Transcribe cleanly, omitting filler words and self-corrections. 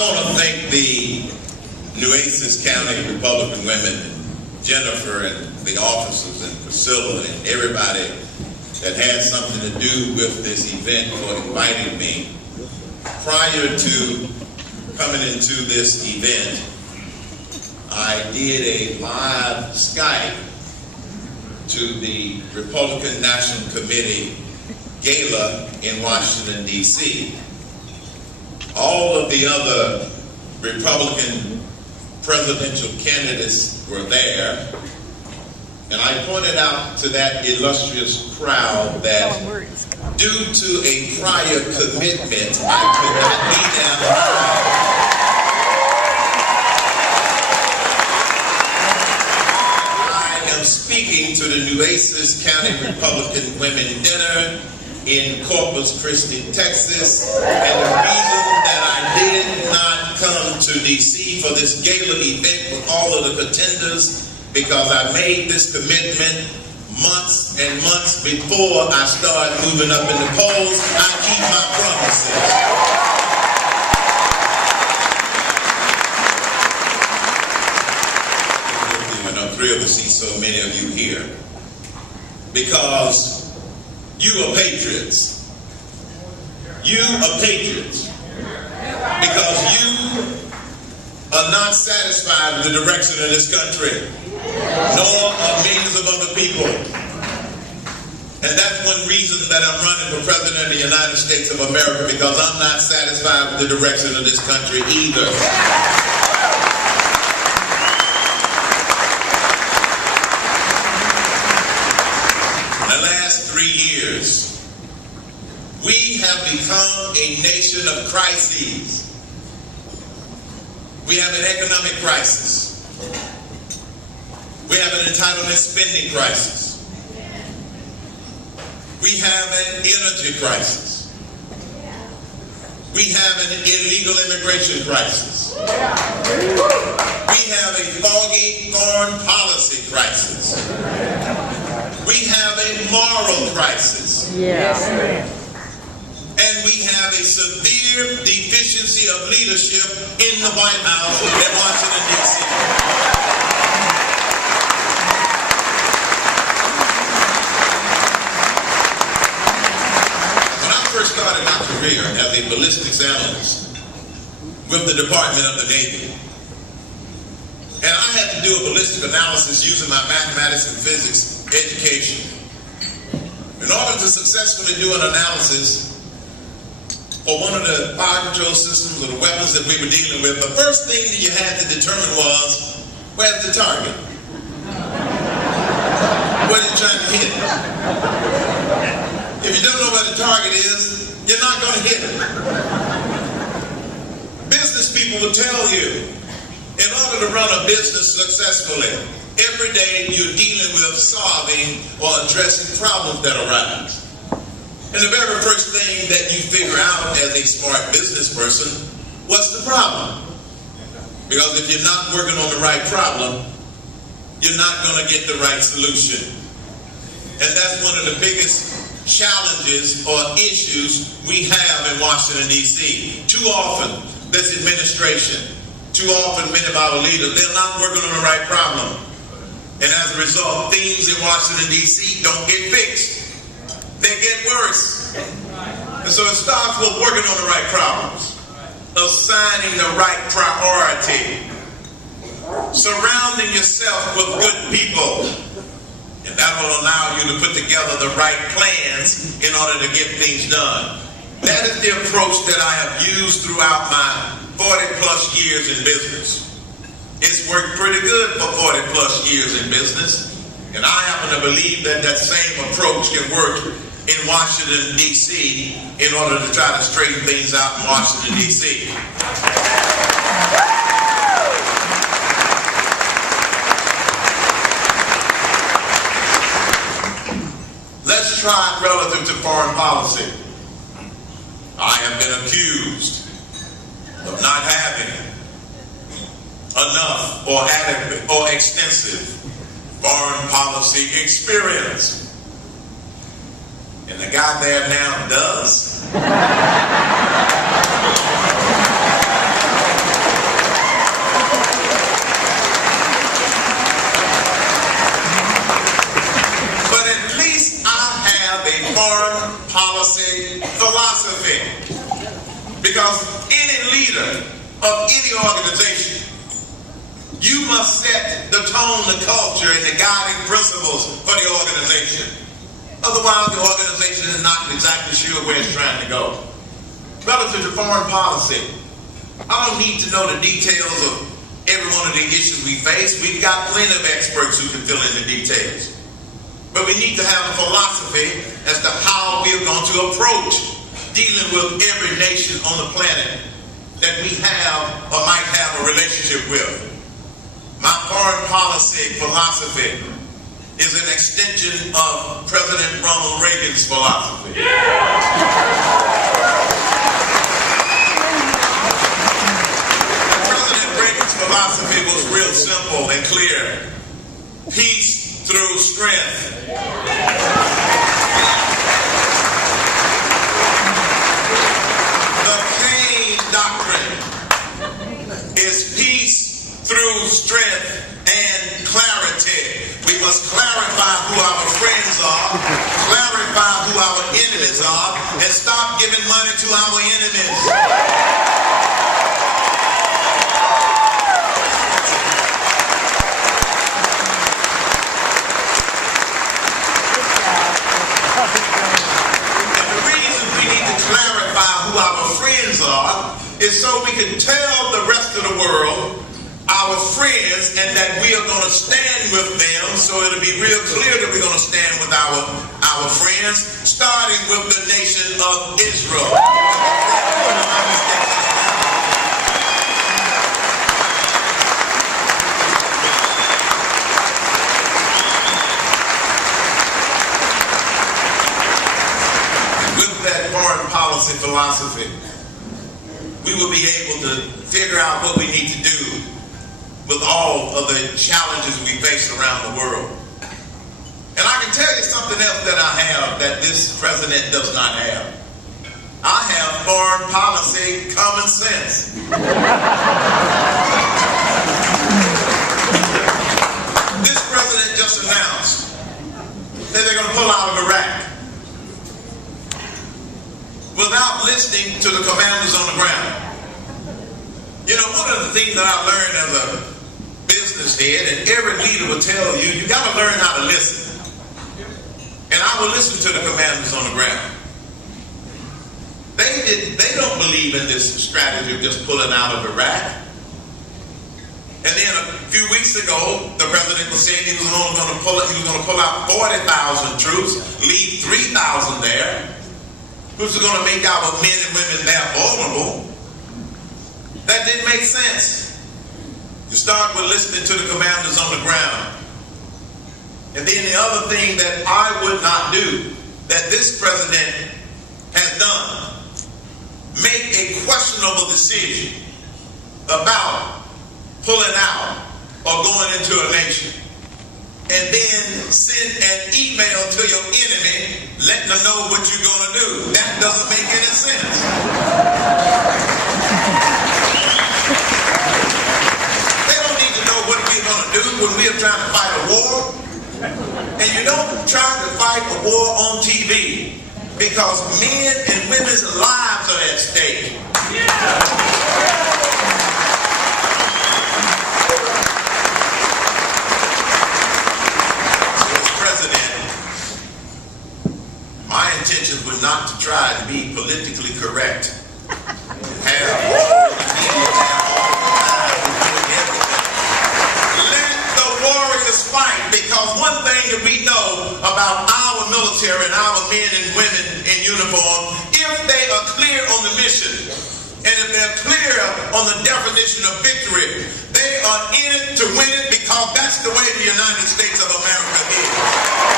want to thank the Nueces County Republican women, Jennifer and the officers and Priscilla and everybody that had something to do with this event for inviting me. Prior to coming into this event, I did a live Skype to the Republican National Committee Gala in Washington, D.C. All of the other Republican presidential candidates were there, and I pointed out to that illustrious crowd that due to a prior commitment, I could not be there. I am speaking to the Nueces County Republican Women Dinner in Corpus Christi, Texas, and the reason that I did not come to D.C. for this gala event with all of the contenders, because I made this commitment months and months before I started moving up in the polls. I keep my promises. And I'm thrilled to see so many of you here, because you are patriots. You are patriots because you are not satisfied with the direction of this country, nor are millions of other people. And that's one reason that I'm running for President of the United States of America, because I'm not satisfied with the direction of this country either. We have become a nation of crises. We have an economic crisis. We have an entitlement spending crisis. We have an energy crisis. We have an illegal immigration crisis. We have a foggy foreign policy crisis. We have a moral crisis. And we have a severe deficiency of leadership in the White House in Washington, D.C. When I first started my career as a ballistics analyst with the Department of the Navy, and I had to do a ballistic analysis using my mathematics and physics education. In order to successfully do an analysis for one of the fire control systems or the weapons that we were dealing with, the first thing that you had to determine was, where's the target? What are you trying to hit? If you don't know where the target is, you're not going to hit it. Business people will tell you, in order to run a business successfully, every day you're dealing with solving or addressing problems that arise. And the very first thing that you figure out as a smart business person, what's the problem? Because if you're not working on the right problem, you're not going to get the right solution. And that's one of the biggest challenges or issues we have in Washington, D.C. Too often, this administration, too often many of our leaders, they're not working on the right problem. And as a result, things in Washington, D.C. don't get fixed. They get worse. And so it starts with working on the right problems, assigning the right priority, surrounding yourself with good people, and that will allow you to put together the right plans in order to get things done. That is the approach that I have used throughout my 40 plus years in business. It's worked pretty good for 40 plus years in business, and I happen to believe that that same approach can work in Washington, D.C. in order to try to straighten things out in Washington, D.C. Let's try relative to foreign policy. I have been accused of not having enough or adequate or extensive foreign policy experience. And the guy there now does. philosophy. Because any leader of any organization, you must set the tone, the culture, and the guiding principles for the organization. Otherwise, the organization is not exactly sure where it's trying to go. Relative to foreign policy, I don't need to know the details of every one of the issues we face. We've got plenty of experts who can fill in the details. But we need to have a philosophy as to how we're going to approach dealing with every nation on the planet that we have or might have a relationship with. My foreign policy philosophy is an extension of President Ronald Reagan's philosophy. President Reagan's philosophy was real simple and clear. Peace through strength. The Cain doctrine is peace through strength and clarity. We must clarify who our friends are, clarify who our enemies are, and stop giving money to our enemies. And the reason we need to clarify who our friends are is so we can tell the rest of the world our friends, and that we are going to stand with them, so it'll be real clear that we're going to stand with our friends, starting with the nation of Israel. With that foreign policy philosophy, we will be able to figure out what we need to do with all of the challenges we face around the world. And I can tell you something else that I have that this president does not have. I have foreign policy common sense. This president just announced that they're going to pull out of Iraq without listening to the commanders on the ground. You know, one of the things that I learned as a business head, and every leader will tell you, you got to learn how to listen. And I will listen to the commanders on the ground. They don't believe in this strategy of just pulling out of Iraq. And then a few weeks ago, the president was saying he was only going to pull out 40,000 troops, leave 3,000 there, which is going to make our men and women there vulnerable. That didn't make sense. You start with listening to the commanders on the ground. And then the other thing that I would not do, that this president has done, make a questionable decision about pulling out or going into a nation, and then send an email to your enemy letting them know what you're going to do. That doesn't make any sense. They don't need to know what we're going to do when we're trying to fight a war. And you don't try to fight a war on TV, because men and women's lives are at stake. My intentions were not to try to be politically correct. Let the warriors fight, because one thing that we know about our military and our men and women in uniform, if they are clear on the mission, and if they're clear on the definition of victory, they are in it to win it, because that's the way the United States of America is.